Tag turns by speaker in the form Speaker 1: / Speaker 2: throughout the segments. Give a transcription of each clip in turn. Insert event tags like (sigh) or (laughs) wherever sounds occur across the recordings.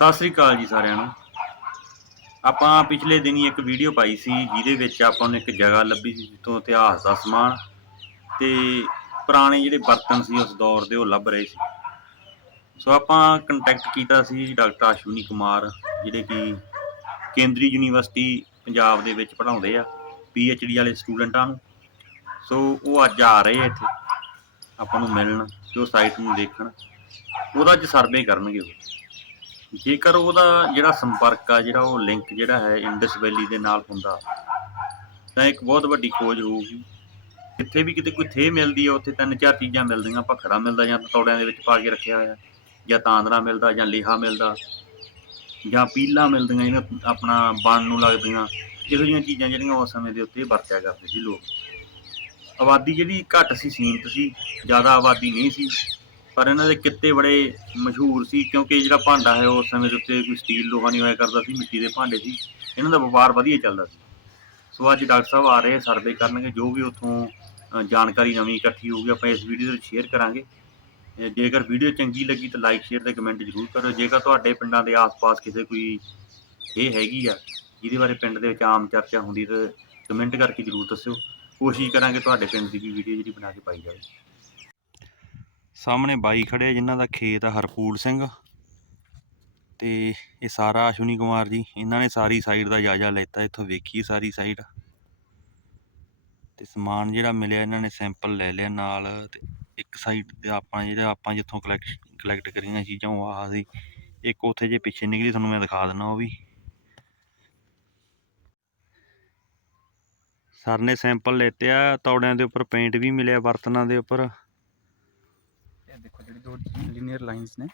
Speaker 1: ਸਤਿ ਸ੍ਰੀ ਅਕਾਲ ਜੀ ਸਾਰਿਆਂ ਨੂੰ। ਆਪਾਂ ਪਿਛਲੇ ਦਿਨੀ ਇੱਕ ਵੀਡੀਓ ਪਾਈ ਸੀ, ਜਿਹਦੇ ਵਿੱਚ ਆਪਾਂ ਨੂੰ ਇੱਕ ਜਗ੍ਹਾ ਲੱਭੀ ਸੀ, ਜਿੱਥੋਂ ਇਤਿਹਾਸ ਦਾ ਸਮਾਨ ਤੇ ਪੁਰਾਣੇ ਜਿਹੜੇ ਬਰਤਨ ਸੀ, ਉਸ ਦੌਰ ਦੇ ਉਹ ਲੱਭ ਰਹੇ ਸੀ। ਸੋ ਆਪਾਂ ਕੰਟੈਕਟ ਕੀਤਾ ਸੀ ਡਾਕਟਰ ਅਸ਼ਵਨੀ ਕੁਮਾਰ, ਜਿਹੜੇ ਕਿ ਕੇਂਦਰੀ ਯੂਨੀਵਰਸਿਟੀ ਪੰਜਾਬ ਦੇ ਵਿੱਚ ਪੜ੍ਹਾਉਂਦੇ ਆ ਡੀ ਵਾਲੇ ਸਟੂਡੈਂਟਾਂ ਨੂੰ। ਸੋ ਉਹ ਅੱਜ ਆ ਰਹੇ ਆ ਇੱਥੇ, ਆਪਾਂ ਨੂੰ ਮਿਲਣ ਤੇ ਉਹ ਸਾਈਟ ਨੂੰ ਦੇਖਣ। ਉਹਦਾ ਅੱਜ ਸਰਵੇ ਕਰਨਗੇ ਉਹ। ਜੇਕਰ ਉਹਦਾ ਜਿਹੜਾ ਸੰਪਰਕ ਆ, ਜਿਹੜਾ ਉਹ ਲਿੰਕ ਜਿਹੜਾ ਹੈ ਇੰਡਸ ਵੈਲੀ ਦੇ ਨਾਲ ਹੁੰਦਾ, ਤਾਂ ਇੱਕ ਬਹੁਤ ਵੱਡੀ ਖੋਜ ਹੋਊਗੀ। ਜਿੱਥੇ ਵੀ ਕਿਤੇ ਕੋਈ ਥੇ ਮਿਲਦੀ ਹੈ ਉੱਥੇ ਤਿੰਨ ਚਾਰ ਚੀਜ਼ਾਂ ਮਿਲਦੀਆਂ, ਭਖੜਾ ਮਿਲਦਾ ਜਾਂ ਤੌੜਿਆਂ ਦੇ ਵਿੱਚ ਪਾ ਕੇ ਰੱਖਿਆ ਹੋਇਆ, ਜਾਂ ਤਾਂਦਰਾ ਮਿਲਦਾ, ਜਾਂ ਲੇਹਾ ਮਿਲਦਾ, ਜਾਂ ਪੀਲਾ ਮਿਲਦੀਆਂ ਜਿਹੜੀਆਂ ਆਪਣਾ ਬਣ ਨੂੰ ਲੱਗਦੀਆਂ, ਇਹੋ ਜਿਹੀਆਂ ਚੀਜ਼ਾਂ ਜਿਹੜੀਆਂ ਉਸ ਸਮੇਂ ਦੇ ਉੱਤੇ ਵਰਤਿਆ ਕਰਦੇ ਸੀ ਲੋਕ। ਆਬਾਦੀ ਜਿਹੜੀ ਘੱਟ ਸੀ, ਸੀਮਤ ਸੀ, ਜ਼ਿਆਦਾ ਆਬਾਦੀ ਨਹੀਂ ਸੀ ਪਰ ਇਹਨਾਂ ਦੇ ਕਿੱਤੇ ਬੜੇ ਮਸ਼ਹੂਰ ਸੀ, ਕਿਉਂਕਿ ਜਿਹੜਾ ਭਾਂਡਾ ਹੈ, ਉਸ ਸਮੇਂ ਦੇ ਉੱਤੇ ਕੋਈ ਸਟੀਲ ਲੋਹਾ ਨਹੀਂ ਹੋਇਆ ਕਰਦਾ ਸੀ, ਮਿੱਟੀ ਦੇ ਭਾਂਡੇ ਸੀ। ਇਹਨਾਂ ਦਾ ਵਪਾਰ ਵਧੀਆ ਚੱਲਦਾ ਸੀ। ਸੋ ਅੱਜ ਡਾਕਟਰ ਸਾਹਿਬ ਆ ਰਹੇ ਸਰਵੇ ਕਰਨਗੇ, ਜੋ ਵੀ ਉੱਥੋਂ ਜਾਣਕਾਰੀ ਨਵੀਂ ਇਕੱਠੀ ਹੋਊਗੀ, ਆਪਾਂ ਇਸ ਵੀਡੀਓ ਦੇ ਵਿੱਚ ਸ਼ੇਅਰ ਕਰਾਂਗੇ। ਜੇਕਰ ਵੀਡੀਓ ਚੰਗੀ ਲੱਗੀ ਤਾਂ ਲਾਈਕ ਸ਼ੇਅਰ ਤੇ ਕਮੈਂਟ ਜ਼ਰੂਰ ਕਰੋ ਜੇਕਰ ਤੁਹਾਡੇ ਪਿੰਡਾਂ ਦੇ ਆਸ-ਪਾਸ ਕਿਸੇ ਕੋਈ ਇਹ ਹੈਗੀ ਆ, ਜਿਹਦੇ ਬਾਰੇ ਪਿੰਡ ਦੇ ਵਿੱਚ ਆਮ ਚਰਚਾ ਹੁੰਦੀ, ਤਾਂ ਕਮੈਂਟ ਕਰਕੇ ਜ਼ਰੂਰ ਦੱਸਿਓ। ਕੋਸ਼ਿਸ਼ ਕਰਾਂਗੇ ਤੁਹਾਡੇ ਪਿੰਡ ਦੀ ਵੀ ਵੀਡੀਓ ਜਿਹੜੀ ਬਣਾ ਕੇ ਪਾਈ ਜਾਵੇ। ਸਾਹਮਣੇ ਬਾਈ ਖੜੇ ਆ ਜਿਨ੍ਹਾਂ ਦਾ ਖੇਤ ਆ ਹਰਪੂਲ ਸਿੰਘ। ਤੇ ਇਹ ਸਾਰਾ ਅਸ਼ਵਨੀ ਕੁਮਾਰ ਜੀ, ਇਹਨਾਂ ਨੇ ਸਾਰੀ ਸਾਈਡ ਦਾ ਜਾਇਜ਼ਾ ਲੈਤਾ, ਇੱਥੋਂ ਵੇਖੀ ਸਾਰੀ ਸਾਈਡ ਤੇ ਸਮਾਨ ਜਿਹੜਾ ਮਿਲਿਆ, ਇਹਨਾਂ ਨੇ ਸੈਂਪਲ ਲੈ ਲਿਆ ਨਾਲ, ਤੇ ਇੱਕ ਸਾਈਡ ਤੇ ਆਪਾਂ ਜਿਹੜਾ ਆਪਾਂ ਜਿੱਥੋਂ ਕਲੈਕਟ ਕਲੈਕਟ ਕਰੀਆਂ ਚੀਜ਼ਾਂ, ਉਹ ਆਹ ਸੀ। ਇੱਕ ਉੱਥੇ ਜੇ ਪਿੱਛੇ ਨਿਕਲੀ, ਤੁਹਾਨੂੰ ਮੈਂ ਦਿਖਾ ਦਿੰਦਾ ਉਹ ਵੀ। ਸਰ ਨੇ ਸੈਂਪਲ ਲੈਤੇ ਆ, ਤੌੜਿਆਂ ਦੇ ਉੱਪਰ ਪੇਂਟ ਵੀ ਮਿਲਿਆ, ਬਰਤਨਾਂ ਦੇ ਉੱਪਰ।
Speaker 2: ਦੋ ਲੀਨੀਅਰ ਲਾਈਨਸ ਨੇ।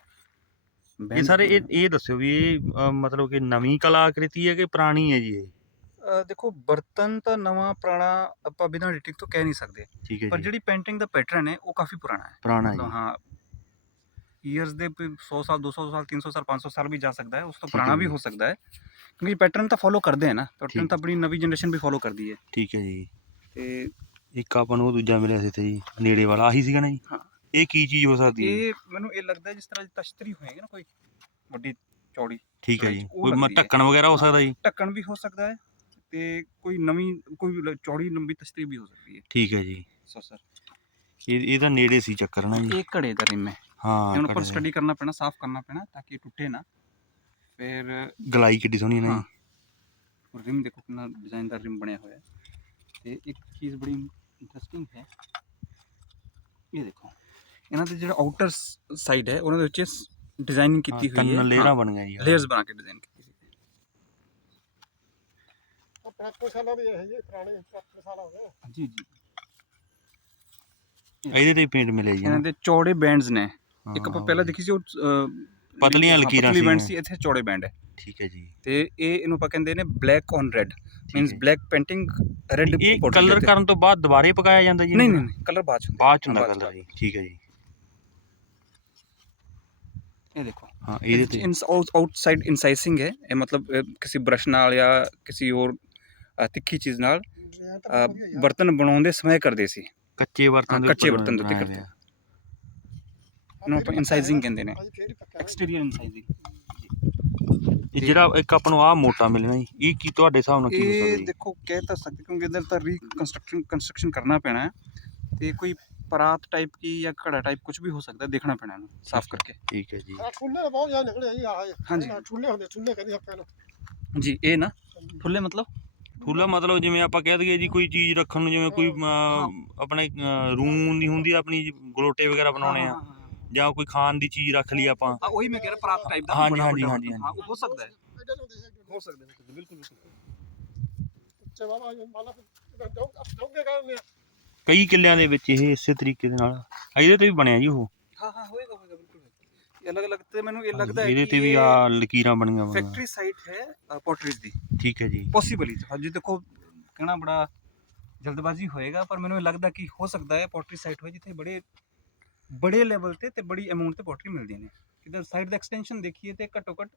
Speaker 1: ਇਹ ਸਾਰੇ ਇਹ ਇਹ ਦੱਸਿਓ ਵੀ ਇਹ ਮਤਲਬ ਕਿ ਨਵੀਂ ਕਲਾਕ੍ਰਿਤੀ ਹੈ ਕਿ ਪੁਰਾਣੀ ਹੈ ਜੀ ਇਹ?
Speaker 2: ਦੇਖੋ ਬਰਤਨ ਤਾਂ ਨਵਾਂ ਪੁਰਾਣਾ ਆਪਾਂ ਬਿਨਾਂ ਐਡੀਟਿੰਗ ਤੋਂ ਕਹਿ ਨਹੀਂ ਸਕਦੇ।
Speaker 1: ਹੈ
Speaker 2: ਪਰ ਜਿਹੜੀ ਪੇਂਟਿੰਗ ਦਾ ਪੈਟਰਨ ਹੈ ਉਹ ਕਾਫੀ ਪੁਰਾਣਾ ਹੈ।
Speaker 1: ਪੁਰਾਣਾ ਜੀ।
Speaker 2: ਹਾਂ ਈਅਰਸ ਦੇ 100 ਸਾਲ 200 ਸਾਲ 300 ਸਾਲ 500 ਸਾਲ ਵੀ ਜਾ ਸਕਦਾ ਹੈ ਉਸ ਤੋਂ
Speaker 1: ਹੈ
Speaker 2: ਪੁਰਾਣਾ ਵੀ। ਹੋ ਸਕਦਾ ਹੈ। ਕਿਉਂਕਿ ਪੈਟਰਨ ਤਾਂ ਫੋਲੋ ਕਰਦੇ ਹੈ ਨਾ ਪੈਟਰਨ। ਤਾਂ ਆਪਣੀ ਨਵੀਂ ਜਨਰੇਸ਼ਨ ਵੀ ਫੋਲੋ ਕਰਦੀ ਹੈ।
Speaker 1: ਠੀਕ ਹੈ ਜੀ।
Speaker 2: ਤੇ
Speaker 1: ਇੱਕ ਆਪਾਂ ਨੂੰ ਦੂਜਾ ਮਿਲਿਆ ਸੀ ਤੇ ਜੀ ਨੇੜੇ ਵਾਲਾ ਆਹੀ ਸੀਗਾ ਨਾ ਜੀ?
Speaker 2: ਹਾਂ।
Speaker 1: ਇਹ ਕੀ ਚੀਜ਼ ਹੋ ਸਕਦੀ ਹੈ?
Speaker 2: ਇਹ ਮੈਨੂੰ ਇਹ ਲੱਗਦਾ ਜਿਸ ਤਰ੍ਹਾਂ ਤਸ਼ਤਰੀ ਹੋਏਗੀ ਨਾ ਕੋਈ ਵੱਡੀ ਚੌੜੀ
Speaker 1: ਠੀਕ ਹੈ ਜੀ। ਕੋਈ ਮ-। ਢੱਕਣ ਵਗੈਰਾ ਹੋ ਸਕਦਾ ਜੀ?
Speaker 2: ਢੱਕਣ ਵੀ ਹੋ ਸਕਦਾ ਹੈ ਤੇ ਕੋਈ ਨਵੀਂ ਕੋਈ ਲ- ਚੌੜੀ ਲੰਬੀ ਤਸ਼ਤਰੀ ਵੀ ਹੋ ਸਕਦੀ ਹੈ।
Speaker 1: ਠੀਕ ਹੈ ਜੀ।
Speaker 2: So sir.
Speaker 1: ਇਹ ਇਹ ਤਾਂ ਨੇੜੇ ਸੀ ਚੱਕਰ ਨਾ ਜੀ।
Speaker 2: ਇਹ ਘੜੇ ਦਾ ਰਿਮ ਹੈ।
Speaker 1: ਹਾਂ
Speaker 2: ਹੁਣ ਉੱਪਰ
Speaker 1: ਕੜੇ-
Speaker 2: ਸਟੱਡੀ ਕਰਨਾ ਪੈਣਾ ਸਾਫ਼ ਕਰਨਾ ਪੈਣਾ ਤਾਂ ਕਿ ਇਹ ਟੁੱਟੇ ਨਾ। ਫਿਰ
Speaker 1: ਗਲਾਈ ਕਿੱਡੀ ਸੋਹਣੀ ਹੈ ਨਾ
Speaker 2: ਹਾਂ।
Speaker 1: ਜੀ
Speaker 2: ਰਿਮ ਦੇਖੋ ਕਿੰਨਾ ਡਿਜ਼ਾਈਨ ਦਾ ਰਿਮ ਬਣਿਆ ਹੋਇਆ ਹੈ। ਤੇ ਇੱਕ ਚੀਜ਼ ਬੜੀ ਇੰਟਰਸਟਿੰਗ ਹੈ। ਇਹ ਦੇਖੋ। ਇਹਨਾਂ ਦੇ ਜਿਹੜਾ ਆਊਟਰ ਸਾਈਡ ਹੈ ਉਹਨਾਂ ਦੇ ਵਿੱਚ ਡਿਜ਼ਾਈਨਿੰਗ ਕੀਤੀ ਹੋਈ ਹੈ।
Speaker 1: ਤਿੰਨ ਲੇਅਰਾਂ ਬਣ ਗਈਆਂ ਜੀ
Speaker 2: ਲੇਅਰਸ ਬਣਾ ਕੇ ਡਿਜ਼ਾਈਨ ਕੀਤੀ ਹੋਈ ਹੈ।
Speaker 3: ਪ੍ਰਾਪਤ ਸਾਲਾਂ ਦੀ ਹੈ ਜੀ ਪੁਰਾਣੇ ਪ੍ਰਾਪਤ ਸਾਲ ਹੋ ਗਏ
Speaker 2: ਜੀ ਜੀ।
Speaker 1: ਇਹਦੇ ਤੇ ਪੇਂਟ ਮਿਲਿਆ ਜੀ
Speaker 2: ਇਹਨਾਂ
Speaker 1: ਨਾ।
Speaker 2: ਦੇ ਚੌੜੇ ਬੈਂਡਸ ਨੇ। ਇੱਕ ਆਪਾਂ
Speaker 1: ਹਾਂ,
Speaker 2: ਪਹਿਲਾਂ ਦੇਖੀ ਸੀ ਉਹ ਅਹ,
Speaker 1: ਪਤਲੀਆਂ
Speaker 2: ਹਾਂ,
Speaker 1: ਲਕੀਰਾਂ
Speaker 2: ਪਤਲੀ band
Speaker 1: ਸੀਗੀਆਂ।
Speaker 2: ਸੀ ਇੱਥੇ ਚੌੜੇ ਬੈਂਡ ਹੈ।
Speaker 1: ਠੀਕ ਹੈ ਜੀ।
Speaker 2: ਤੇ ਇਹ ਇਹਨੂੰ ਆਪਾਂ ਕਹਿੰਦੇ ਨੇ black on red
Speaker 1: means.
Speaker 2: Black painting red
Speaker 1: ਇਹ ਕਲਰ ਕਰਨ ਤੋਂ ਬਾਅਦ ਦੁਬਾਰੇ ਪਕਾਇਆ ਜਾਂਦਾ ਜੀ
Speaker 2: ਨਹੀਂ? ਨਹੀਂ ਕਲਰ ਬਾਅਦ ਚ ਹੁੰਦਾ
Speaker 1: ਬਾਅਦ ਚ ਹੁੰਦਾ ਕਲਰ ਜੀ। ਠੀਕ ਹੈ ਜੀ।
Speaker 2: ਇਹ ਦੇਖੋ।
Speaker 1: ਹਾਂ ਇਹਦੇ ਤੇ।
Speaker 2: ਆਊਟਸਾਈਡ ਇਨਸਾਈਸਿੰਗ ਹੈ। ਇਹ ਮਤਲਬ ਕਿਸੇ ਬ੍ਰਸ਼ ਨਾਲ ਜਾਂ ਕਿਸੇ ਹੋਰ ਤਿੱਖੀ ਚੀਜ਼ ਨਾਲ ਬਰਤਨ ਬਣਾਉਂਦੇ ਸਮੇਂ ਕਰਦੇ ਸੀ।
Speaker 1: ਕੱਚੇ ਬਰਤਨ ਦੇ
Speaker 2: ਕੱਚੇ ਬਰਤਨ ਦੇ ਉੱਤੇ ਕਰਦੇ। ਇਹਨੂੰ ਆਪਾਂ ਇਨਸਾਈਜ਼ਿੰਗ ਕਹਿੰਦੇ ਨੇ। ਐਕਸਟੀਰੀਅਰ ਇਨਸਾਈਜ਼ਿੰਗ
Speaker 1: ਇਹ ਜਿਹੜਾ ਇੱਕ ਆਪਾਂ ਨੂੰ ਆਹ ਮੋਟਾ ਮਿਲਣਾ ਜੀ ਇਹ ਕੀ ਤੁਹਾਡੇ ਹਿਸਾਬ ਨਾਲ ਕੀ ਹੋ ਸਕਦਾ
Speaker 2: ਇਹ ਦੇਖੋ ਕਹਿ ਤਾਂ ਸਕਦੇ ਕਿਉਂਕਿ ਇਧਰ ਤਾਂ ਰੀਕਨਸਟਰਕਸ਼ਨ ਕੰਸਟਰਕਸ਼ਨ ਕਰਨਾ ਪੈਣਾ ਹੈ। ਤੇ ਕੋਈ ਪਰਾਤ ਟਾਈਪ ਕੀ ਜਾਂ ਘੜਾ ਟਾਈਪ ਕੁਝ ਵੀ ਹੋ ਸਕਦਾ ਹੈ, ਦੇਖਣਾ ਪੈਣਾ ਇਹਨੂੰ ਸਾਫ਼ ਕਰਕੇ।
Speaker 1: ਠੀਕ ਹੈ ਜੀ।
Speaker 3: ਆ ਠੁੱਲੇ ਬਹੁਤ ਜ਼ਿਆਦਾ ਨਿਕਲੇ ਜੀ ਆਹ
Speaker 2: ਹਾਂਜੀ।
Speaker 3: ਠੁੱਲੇ ਹੁੰਦੇ ਠੁੱਲੇ ਕਹਿੰਦੇ ਆਪਾਂ ਨੂੰ
Speaker 2: ਜੀ ਇਹ ਨਾ ਠੁੱਲੇ ਮਤਲਬ?
Speaker 1: ਠੂਲਾ ਮਤਲਬ ਜਿਵੇਂ ਆਪਾਂ ਕਹਿ ਦਈਏ ਜੀ ਕੋਈ ਚੀਜ਼ ਰੱਖਣ ਨੂੰ ਜਿਵੇਂ ਕੋਈ ਅਮ, ਆਪਣੇ ਰੂਮ ਦੀ ਹੁੰਦੀ ਆ ਆਪਣੀ ਜੀ, ਗਲੋਟੇ ਵਗੈਰਾ ਬਣਾਉਣੇ ਆ। ਜਾਂ ਕੋਈ ਖਾਣ ਦੀ ਚੀਜ਼ ਰੱਖ ਲਈ ਆਪਾਂ।
Speaker 2: ਹਾਂ ਉਹੀ ਮੈਂ ਕਹਿ ਰਿਹਾ ਪਰਾਤ ਟਾਈਪ ਦਾ
Speaker 1: ਹਾਂਜੀ,
Speaker 2: ਬੜਾ
Speaker 1: ਹਾਂਜੀ,
Speaker 2: ਵੱਡਾ
Speaker 1: ਹਾਂਜੀ,
Speaker 2: ਹਾਂ ਉਹ ਹੋ ਸਕਦਾ ਹੈ। ਹੋ ਸਕਦਾ ਹੈ। ਬਿਲਕੁਲ ਬਿਲਕੁਲ
Speaker 3: ਉੱਚੇ ਬਾਬਾ ਜੀ ਮਾਲਾ ਡੋਂਗੇ ਕਰਦੇ ਆ
Speaker 1: ਕਈ ਕਿੱਲਿਆਂ ਦੇ ਵਿੱਚ ਇਹ ਇਸੇ ਤਰੀਕੇ ਦੇ ਨਾਲ ਇਹਦੇ ਤੇ ਵੀ ਬਣਿਆ ਜੀ ਉਹ।
Speaker 2: ਹਾਂ ਹਾਂ ਹੋਏਗਾ ਤੇ
Speaker 1: ਵੀ ਆ ਲਕੀਰਾਂ ਬਣੀਆਂ
Speaker 2: ਫੈਕਟਰੀ ਸਾਈਟ ਹੈ ਪੋਰਟਰੇਟ ਦੀ।
Speaker 1: ਠੀਕ ਹੈ ਜੀ।
Speaker 2: ਪੋਸੀਬਲ ਹੀ। ਹਾਂਜੀ ਦੇਖੋ ਕਹਿਣਾ ਬੜਾ ਜਲਦਬਾਜ਼ੀ ਹੋਏਗਾ ਪਰ ਮੈਨੂੰ ਲੱਗਦਾ ਕਿ ਹੋ ਸਕਦਾ ਹੈ ਪੋਟਰੀ ਸਾਈਟ ਹੋਏ ਜਿੱਥੇ ਬੜੇ ਬੜੇ ਲੈਵਲ ਤੇ ਤੇ ਬੜੀ ਅਮਾਉਂਟ ਤੇ ਪੋਟਰੀ ਮਿਲਦੀ ਨੇ। ਇਧਰ ਸਾਈਡ ਦਾ ਐਕਸਟੈਂਸ਼ਨ ਦੇਖੀਏ ਤੇ ਘੱਟੋ ਘੱਟ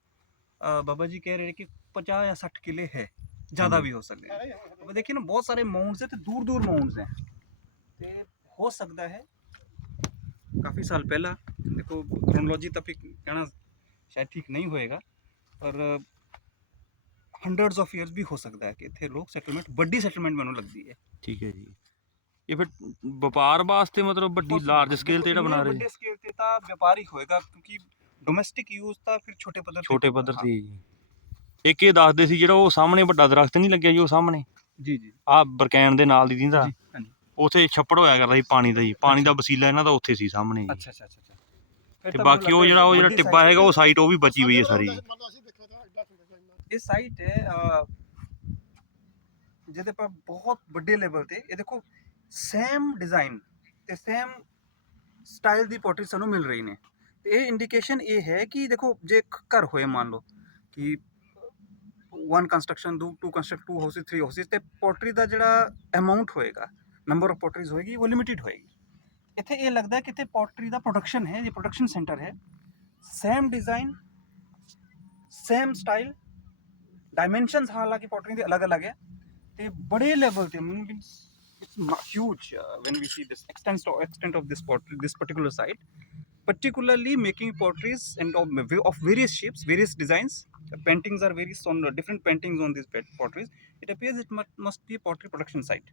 Speaker 2: ਬਾਬਾ ਜੀ ਕਹਿ ਰਹੇ ਕਿ 50 ਜਾਂ 60 ਕਿਲੇ ਹੈ। ਜ਼ਿਆਦਾ ਵੀ ਹੋ ਸਕਦੇ ਹੈ। ਦੇਖੀਏ ਨਾ ਬਹੁਤ ਸਾਰੇ ਮਾਉਂਟਸ ਹੈ ਤੇ ਦੂਰ ਦੂਰ ਮਾਉਂਟਸ ਹੈ। ਤੇ ਹੋ ਸਕਦਾ ਹੈ। ਕਾਫੀ ਸਾਲ ਪਹਿਲਾਂ ਦੇਖੋ ਕ੍ਰੋਨੋਲੋਜੀ ਤਾਂ ਫਿਰ ਕਹਿਣਾ ਸ਼ਾਇਦ ਠੀਕ ਨਹੀਂ ਹੋਏਗਾ ਪਰ ਹੰਡਰਡਸ ਆਫ ਇਅਰਸ ਵੀ ਹੋ ਸਕਦਾ ਹੈ ਕਿ ਇੱਥੇ ਲੋਕ ਸੈਟਲਮੈਂਟ ਵੱਡੀ ਸੈਟਲਮੈਂਟ ਮੈਨੂੰ ਲੱਗਦੀ ਹੈ।
Speaker 1: ਠੀਕ ਹੈ ਜੀ। ਇਹ ਫਿਰ ਵਪਾਰ ਵਾਸਤੇ ਮਤਲਬ ਵੱਡੀ ਲਾਰਜ ਸਕੇਲ ਤੇ ਜਿਹੜਾ ਬਣਾ ਰਹੇ
Speaker 2: ਵੱਡੇ ਸਕੇਲ ਤੇ ਤਾਂ ਵਪਾਰੀ ਹੋਏਗਾ ਕਿਉਂਕਿ ਡੋਮੈਸਟਿਕ ਯੂਜ਼ ਤਾਂ ਫਿਰ ਛੋਟੇ ਪੱਧਰ ਤੇ
Speaker 1: ਛੋਟੇ ਪੱਧਰ
Speaker 2: ਹਾਂ,
Speaker 1: ਤੇ ਜੀ। ਇੱਕ ਇਹ ਦੱਸਦੇ ਸੀ ਜਿਹੜਾ ਉਹ ਸਾਹਮਣੇ ਵੱਡਾ ਦਰਖਤ ਨਹੀਂ ਲੱਗਿਆ ਜੀ ਉਹ ਸਾਹਮਣੇ?
Speaker 2: ਜੀ ਜੀ।
Speaker 1: ਆ ਬਰਕੈਨ ਦੇ ਨਾਲ ਦੀ ਦਿੰਦਾ।
Speaker 2: ਜੀ ਹਾਂਜੀ।
Speaker 1: ਉਥੇ ਛੱਪੜ ਹੋਇਆ ਕਰਦਾ ਸੀ ਪਾਣੀ ਦਾ ਜੀ। ਪਾਣੀ ਦਾ ਵਸੀਲਾ ਇਹਨਾਂ ਦਾ ਉੱਥੇ ਸੀ ਸਾਹਮਣੇ ਜੀ।
Speaker 2: ਅੱਛਾ ਅੱਛਾ ਅੱਛਾ ਅੱਛਾ। ਫਿਰ
Speaker 1: ਤੇ ਬਾਕੀ ਉਹ
Speaker 2: ਲੱਗਦਾ
Speaker 1: ਜਿਹੜਾ ਉਹ ਜਿਹੜਾ
Speaker 2: ਵੱਡੀ
Speaker 1: ਟਿੱਬਾ ਹੈਗਾ ਉਹ ਸਾਈਟ ਉਹ ਵੀ ਬਚੀ ਹੋਈ ਹੈ ਸਾਰੀ
Speaker 3: ਇੰਨਾ।
Speaker 2: ਇਹ ਸਾਈਟ ਹੈ ਅਹ, ਜਿਹਦੇ ਪਰ ਬਹੁਤ ਵੱਡੇ ਲੈਵਲ ਤੇ ਇਹ ਦੇਖੋ ਸੇਮ ਡਿਜ਼ਾਈਨ ਤੇ ਸੇਮ ਸਟਾਈਲ ਦੀ ਪੋਟਰੀ ਸਾਨੂੰ ਮਿਲ ਰਹੀ ਨੇ। ਤੇ ਇਹ ਇੰਡੀਕੇਸ਼ਨ ਇਹ ਹੈ ਕਿ ਦੇਖੋ ਜੇ ਇੱਕ ਘਰ ਹੋਏ ਮੰਨ ਲਓ ਕਿ ਵਨ ਕੰਸਟਰਕਸ਼ਨ ਦੋ to construct two houses three houses ਤੇ ਪੋਟਰੀ ਦਾ ਜਿਹੜਾ ਅਮਾਉਂਟ ਹੋਏਗਾ ਨੰਬਰ ਆਫ ਪੋਟਰੀਜ਼ ਹੋਏਗੀ ਉਹ ਲਿਮਿਟਿਡ ਹੋਏਗੀ ਇੱਥੇ ਇਹ ਲੱਗਦਾ ਹੈ ਕਿ ਇੱਥੇ ਪੋਟਰੀ ਦਾ ਪ੍ਰੋਡਕਸ਼ਨ ਹੈ ਇਹ ਪ੍ਰੋਡਕਸ਼ਨ ਸੈਂਟਰ ਹੈ same design same style dimensions ਹਾਲਾਂਕਿ ਪੋਟਰੀ ਦੇ ਅਲੱਗ-ਅਲੱਗ ਹੈ ਤੇ ਬੜੇ ਲੈਵਲ ਤੇ means it's huge when we see this extent of extent of this pottery this particular site particularly making potteries and of, of various shapes various designs the paintings are various on uh, different paintings on these pot- potteries it appears it must, must be a pottery production site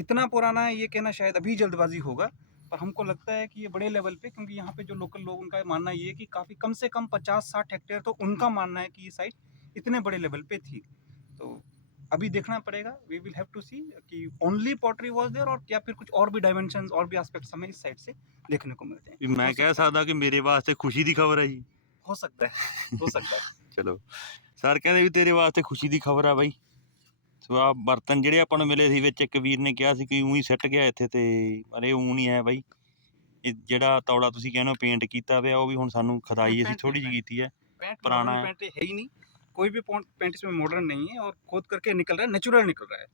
Speaker 2: कितना पुराना है ये कहना शायद अभी जल्दबाजी होगा पर हमको लगता है कि ये बड़े लेवल पे क्योंकि यहाँ पे जो लोकल लोग उनका मानना ये है कि काफ़ी कम से कम पचास साठ हेक्टेयर तो उनका मानना है कि ये साइट इतने बड़े लेवल पे थी। तो अभी देखना पड़ेगा we will have to see कि ओनली पॉटरी वॉज़ देयर और या फिर कुछ और भी डायमेंशन और भी आस्पेक्ट हमें इस साइड से देखने को मिलते हैं।
Speaker 1: मैं कह सकता कि मेरे वास्ते खुशी की खबर आई।
Speaker 2: हो सकता है हो सकता है। (laughs)
Speaker 1: चलो। सर कहते भी तेरे वास्ते खुशी की खबर है भाई। ਸੋ ਆ ਬਰਤਨ ਜਿਹੜੇ ਆਪਾਂ ਨੂੰ ਮਿਲੇ ਸੀ ਵਿੱਚ ਇੱਕ ਵੀਰ ਨੇ ਕਿਹਾ ਸੀ ਕਿ ਉਹੀ ਸਿੱਟ ਗਿਆ ਇੱਥੇ ਤੇ ਪਰ ਇਹ ਊਂ ਨਹੀਂ ਹੈ ਬਾਈ ਇਹ ਜਿਹੜਾ ਤੌੜਾ ਤੁਸੀਂ ਕਹਿੰਦੇ ਹੋ ਪੇਂਟ ਕੀਤਾ ਪਿਆ ਉਹ ਵੀ ਹੁਣ ਸਾਨੂੰ ਖਦਾਈ ਅਸੀਂ
Speaker 2: paint
Speaker 1: ਥੋੜੀ ਜਿਹੀ
Speaker 2: paint।
Speaker 1: ਕੀਤੀ ਹੈ
Speaker 2: पेंट
Speaker 1: पुराना
Speaker 2: पुराना
Speaker 1: है।
Speaker 2: पेंट है ही नहीं कोई भी पेंट इसमें मॉडर्न नहीं है और खोद करके निकल रहा है नेचुरल निकल रहा है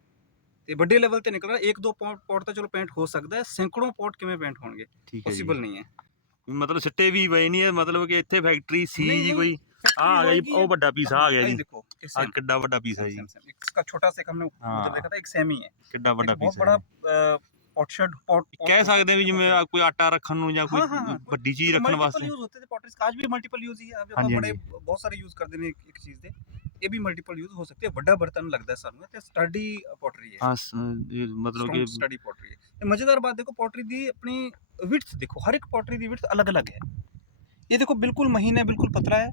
Speaker 2: ਤੇ ਵੱਡੇ ਲੈਵਲ ਤੇ ਨਿਕਲ ਰਿਹਾ ਇੱਕ ਦੋ ਪੌਟ ਪੌਟ ਤਾਂ ਚਲੋ ਪੇਂਟ ਹੋ ਸਕਦਾ ਹੈ ਸੈਂਕੜੋਂ ਪੌਟ ਕਿਵੇਂ ਪੇਂਟ ਹੋਣਗੇ
Speaker 1: ਠੀਕ ਹੈ ਜੀ
Speaker 2: ਪੋਸੀਬਲ ਨਹੀਂ ਹੈ
Speaker 1: ਵੀ ਮਤਲਬ ਸਿੱਟੇ ਵੀ ਪਏ ਨਹੀਂ ਹੈ ਮਤਲਬ ਕਿ ਇੱਥੇ ਫੈਕਟਰੀ ਸੀ
Speaker 2: ਨਹੀਂ,
Speaker 1: ਜੀ
Speaker 2: ਨਹੀਂ,
Speaker 1: ਕੋਈ ਆ ਆ ਗਿਆ ਜੀ ਉਹ ਵੱਡਾ ਪੀਸ ਆ ਗਿਆ
Speaker 2: ये
Speaker 1: ਜੀ
Speaker 2: देखो ये
Speaker 1: ਆ
Speaker 2: same,
Speaker 1: ਕਿੱਡਾ ਵੱਡਾ ਪੀਸ ਹੈ
Speaker 2: same,
Speaker 1: ਜੀ
Speaker 2: same, same. इसका छोटा सा एक हमने
Speaker 1: हाँ।
Speaker 2: उधर देखा था एक सेम ही है
Speaker 1: ਕਿੱਡਾ ਵੱਡਾ
Speaker 2: एक बहुत
Speaker 1: ਪੀਸ
Speaker 2: बड़ा
Speaker 1: ਹੈ
Speaker 2: पॉट शेड पॉट
Speaker 1: ਕਹਿ ਸਕਦੇ ਹਾਂ ਵੀ ਜਿਵੇਂ ਆ ਕੋਈ ਆਟਾ ਰੱਖਣ ਨੂੰ ਜਾਂ ਕੋਈ
Speaker 2: हाँ, हाँ, हाँ, कोई-
Speaker 1: ਵੱਡੀ ਚੀਜ਼ ਰੱਖਣ ਵਾਸਤੇ
Speaker 2: यूज होते थे पॉटरीज आज भी मल्टीपल यूज ही है अब
Speaker 1: हाँ जी,
Speaker 2: बड़े
Speaker 1: हाँ
Speaker 2: बहुत सारे यूज करते ने एक चीज दे ਇਹ ਵੀ ਮਲਟੀਪਲ ਯੂਜ਼ ਹੋ ਸਕਦੀ ਵੱਡਾ ਬਰਤਨ ਲੱਗਦਾ ਸਾਨੂੰ ਤੇ ਸਟੱਡੀ ਪੋਟਰੀ ਹੈ।
Speaker 1: ਹਾਂ ਸ- ਮਤਲਬ ਕਿ
Speaker 2: ਸਟੱਡੀ ਪੋਟਰੀ ਹੈ। ਤੇ ਮਜ਼ੇਦਾਰ ਬਾਤ ਦੇਖੋ ਪੋਟਰੀ ਦੀ ਆਪਣੀ ਵਿਡਥ ਦੇਖੋ ਹਰ ਇੱਕ ਪੋਟਰੀ ਦੀ ਵਿਡਥ ਅਲੱਗ-ਅਲੱਗ ਹੈ। ਇਹ ਦੇਖੋ ਬਿਲਕੁਲ ਮਹੀਨ ਹੈ ਬਿਲਕੁਲ ਪਤਲਾ ਹੈ।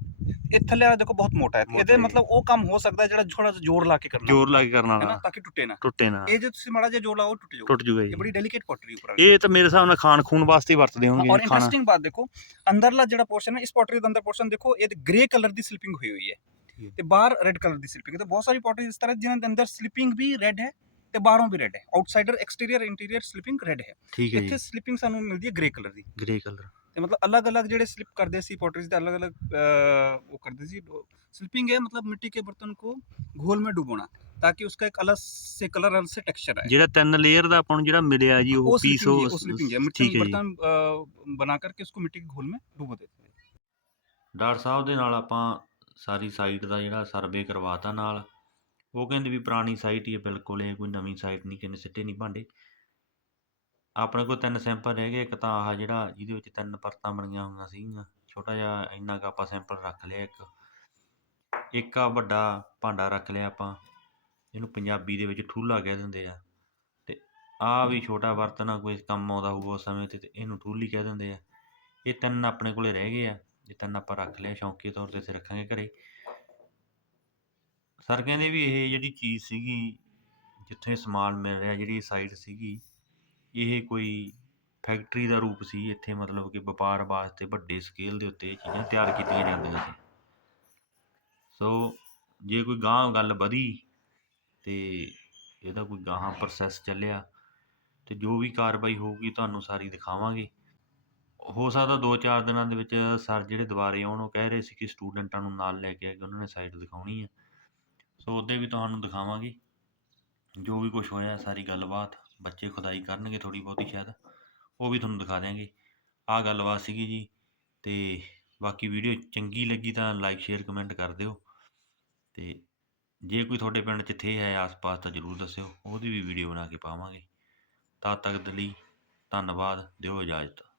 Speaker 2: ਇਹ ਥੱਲੇ ਵਾਲਾ ਦੇਖੋ ਬਹੁਤ ਮੋਟਾ ਹੈ।
Speaker 1: ਮੋਟਾ
Speaker 2: ਇਹਦੇ
Speaker 1: ਹੈ।
Speaker 2: ਮਤਲਬ ਉਹ ਕੰਮ ਹੋ ਸਕਦਾ ਜਿਹੜਾ ਥੋੜਾ ਜਿਹਾ ਜ਼ੋਰ ਲਾ ਕੇ ਕਰਨਾ।
Speaker 1: ਜ਼ੋਰ ਲਾ ਕੇ ਕਰਨ
Speaker 2: ਹੈ ਨਾ ਤਾਂ ਕਿ ਟੁੱਟੇ ਨਾ।
Speaker 1: ਟੁੱਟੇ ਨਾ।
Speaker 2: ਇਹ ਜੇ ਤੁਸੀਂ ਮਾੜਾ ਜਿਹਾ ਜ਼ੋਰ ਲਾਓ ਟੁੱਟ ਜਾਊਗਾ
Speaker 1: ਟੁੱਟ ਜੂਗਾ
Speaker 2: ਇਹ
Speaker 1: ਜੀ
Speaker 2: ਬੜੀ ਡੈਲੀਕੇਟ ਪੋਟਰੀ ਉੱਪਰ
Speaker 1: ਇਹ ਤਾਂ ਮੇਰੇ ਹਿਸਾਬ ਨਾਲ ਖਾਣ ਖੂਨ ਵਾਸਤੇ ਹੀ ਵਰਤਦੇ
Speaker 2: ਔਰ
Speaker 1: ਹੋਣਗੇ ਖਾਣਾ।
Speaker 2: ਇੰਟਰਸਟਿੰਗ ਬਾਤ ਦੇਖੋ ਅੰਦਰਲਾ ਜਿਹੜਾ ਪੋਰਸ਼ਨ ਹੈ ਇਸ ਪੋਟਰੀ ਦਾ ਅੰਦਰ ਪੋਰਸ਼ਨ ਦੇਖੋ ਇਹ ਗ੍ਰੇ ਕਲਰ ਦੀ ਸਲਿਪਿੰਗ ਹੋਈ ਹੋਈ ਹੈ। ਤੇ ਬਾਹਰ ਰੈੱਡ ਕਲਰ ਦੀ ਸਲਿਪਿੰਗ ਹੈ ਤੇ ਬਹੁਤ ਸਾਰੀ ਪੋਟਰੀ ਇਸ ਤਰ੍ਹਾਂ ਜਿਨ੍ਹਾਂ ਦੇ ਅੰਦਰ ਸਲਿਪਿੰਗ ਵੀ ਰੈੱਡ ਹੈ ਤੇ ਬਾਹਰੋਂ ਵੀ ਰੈੱਡ ਹੈ outsider exterior interior slipping red ਹੈ
Speaker 1: ਠੀਕ ਹੈ
Speaker 2: ਇੱਥੇ
Speaker 1: ਜੀ
Speaker 2: ਸਲਿਪਿੰਗ ਸਾਨੂੰ ਮਿਲਦੀ ਹੈ ਗ੍ਰੇ ਕਲਰ ਦੀ
Speaker 1: ਗ੍ਰੇ ਕਲਰ
Speaker 2: ਤੇ ਮਤਲਬ ਅਲੱਗ-ਅਲੱਗ ਜਿਹੜੇ स्लिप करते सी पॉटरीज ਦੇ ਅਲੱਗ-ਅਲੱਗ वो करते सी स्लिपिंग है मतलब मिट्टी के बर्तन को घोल में डुबोना ताकि उसका एक अलग से कलर अलग से टेक्सचर आए
Speaker 1: ਜਿਹੜਾ ਤਿੰਨ ਲੇਅਰ ਦਾ ਆਪਾਂ ਨੂੰ ਜਿਹੜਾ ਮਿਲਿਆ ਜੀ ਉਹ
Speaker 2: वो
Speaker 1: ਪੀਸ
Speaker 2: स्लिपिंग
Speaker 1: ਉਹ
Speaker 2: है वो स्लिपिंग है मिट्टी
Speaker 1: ਠੀਕ
Speaker 2: के
Speaker 1: ਹੈ ਜੀ
Speaker 2: बर्तन अ, बना करके उसको मिट्टी के घोल में डुबो देते हैं
Speaker 1: ਡਾਕਟਰ ਸਾਹਿਬ ਦੇ ਨਾਲ ਆਪਾਂ ਸਾਰੀ ਸਾਈਟ ਦਾ ਜਿਹੜਾ ਸਰਵੇ ਕਰਵਾਤਾ ਨਾਲ, ਉਹ ਕਹਿੰਦੇ ਵੀ ਪੁਰਾਣੀ ਸਾਈਟ ਹੀ ਹੈ ਬਿਲਕੁਲ, ਇਹ ਕੋਈ ਨਵੀਂ ਸਾਈਟ ਨਹੀਂ ਕਿੰਨੇ ਸਿੱਟੇ ਨਹੀਂ ਭਾਂਡੇ। ਆਪਣੇ ਕੋਲ ਤਿੰਨ ਸੈਂਪਲ ਰਹਿ ਗਏ, ਇੱਕ ਤਾਂ ਆਹ ਜਿਹੜਾ ਜਿਹਦੇ ਵਿੱਚ ਤਿੰਨ ਪਰਤਾਂ ਬਣੀਆਂ ਹੋਈਆਂ ਸੀਗੀਆਂ, ਛੋਟਾ ਜਿਹਾ ਇੰਨਾ ਕੁ ਆਪਾਂ ਸੈਂਪਲ ਰੱਖ ਲਿਆ ਇੱਕ। ਇੱਕ ਆ ਵੱਡਾ ਭਾਂਡਾ ਰੱਖ ਲਿਆ ਆਪਾਂ, ਇਹਨੂੰ ਪੰਜਾਬੀ ਦੇ ਵਿੱਚ ਠੂਲਾ ਕਹਿ ਦਿੰਦੇ ਆ। ਤੇ ਆਹ ਵੀ ਛੋਟਾ ਬਰਤਨ ਆ, ਕੋਈ ਕੰਮ ਆਉਂਦਾ ਹੋਊਗਾ ਉਸ ਸਮੇਂ ਤੇ ਤੇ ਇਹਨੂੰ ਠੂਲੀ ਕਹਿ ਦਿੰਦੇ ਆ। ਇਹ ਤਿੰਨ ਆਪਣੇ ਕੋਲੇ ਰਹਿ ਗਏ ਆ। ਇਹ ਆਪਾਂ ਰੱਖ ਲਿਆ, ਸ਼ੌਂਕੀ ਤੌਰ ਤੇ ਇੱਥੇ ਰੱਖਾਂਗੇ ਘਰੇ। ਸਰ ਕਹਿੰਦੇ ਵੀ ਇਹ ਜਿਹੜੀ ਚੀਜ਼ ਸੀਗੀ, ਜਿੱਥੇ ਸਮਾਨ ਮਿਲ ਰਿਹਾ, ਜਿਹੜੀ ਸਾਈਟ ਸੀਗੀ, ਇਹ ਕੋਈ ਫੈਕਟਰੀ ਦਾ ਰੂਪ ਸੀ। ਇੱਥੇ ਮਤਲਬ ਕਿ ਵਪਾਰ ਵਾਸਤੇ ਵੱਡੇ ਸਕੇਲ ਦੇ ਉੱਤੇ ਇਹ ਚੀਜ਼ਾਂ ਤਿਆਰ ਕੀਤੀਆਂ ਜਾਂਦੀਆਂ ਸੀ। ਸੋ ਜੇ ਕੋਈ ਗਾਂਹ ਗੱਲ ਵਧੀ ਤੇ ਇਹਦਾ ਕੋਈ ਗਾਹਾਂ ਪ੍ਰੋਸੈਸ ਚੱਲਿਆ ਤੇ ਜੋ ਵੀ ਕਾਰਵਾਈ ਹੋਊਗੀ, ਤੁਹਾਨੂੰ ਸਾਰੀ ਦਿਖਾਵਾਂਗੇ। ਹੋ ਸਕਦਾ ਦੋ ਚਾਰ ਦਿਨਾਂ ਦੇ ਵਿੱਚ ਸਰ ਜਿਹੜੇ ਦੁਬਾਰੇ ਆਉਣ, ਉਹ ਕਹਿ ਰਹੇ ਸੀ ਕਿ ਸਟੂਡੈਂਟਾਂ ਨੂੰ ਨਾਲ ਲੈ ਕੇ ਆ ਕੇ ਉਹਨਾਂ ਨੇ ਸਾਈਟ ਦਿਖਾਉਣੀ ਆ। ਸੋ ਉਹਦੇ ਵੀ ਤੁਹਾਨੂੰ ਦਿਖਾਵਾਂਗੇ। ਜੋ ਵੀ ਕੁਝ ਹੋਇਆ, ਸਾਰੀ ਗੱਲਬਾਤ ਬੱਚੇ ਖੁਦਾਈ ਕਰਨਗੇ ਥੋੜੀ ਬਹੁਤੀ ਸ਼ਾਇਦ। ਉਹ ਵੀ ਤੁਹਾਨੂੰ ਦਿਖਾ ਦਿਆਂਗੇ। ਆਹ ਗੱਲਬਾਤ ਸੀਗੀ ਜੀ ਤੇ ਬਾਕੀ ਵੀਡੀਓ ਚੰਗੀ ਲੱਗੀ ਤਾਂ ਲਾਈਕ, ਸ਼ੇਅਰ, ਕਮੈਂਟ ਕਰ ਦਿਓ। ਤੇ ਜੇ ਕੋਈ ਤੁਹਾਡੇ ਪਿੰਡ 'ਚ ਥੇ ਹੈ, ਆਸ-ਪਾਸ ਤਾਂ ਜ਼ਰੂਰ ਦੱਸਿਓ। ਉਹਦੀ ਵੀ ਵੀਡੀਓ ਬਣਾ ਕੇ ਪਾਵਾਂਗੇ। ਤਦ ਤੱਕ ਦੇ ਲਈ ਧੰਨਵਾਦ, ਦਿਓ ਇਜਾਜ਼ਤ।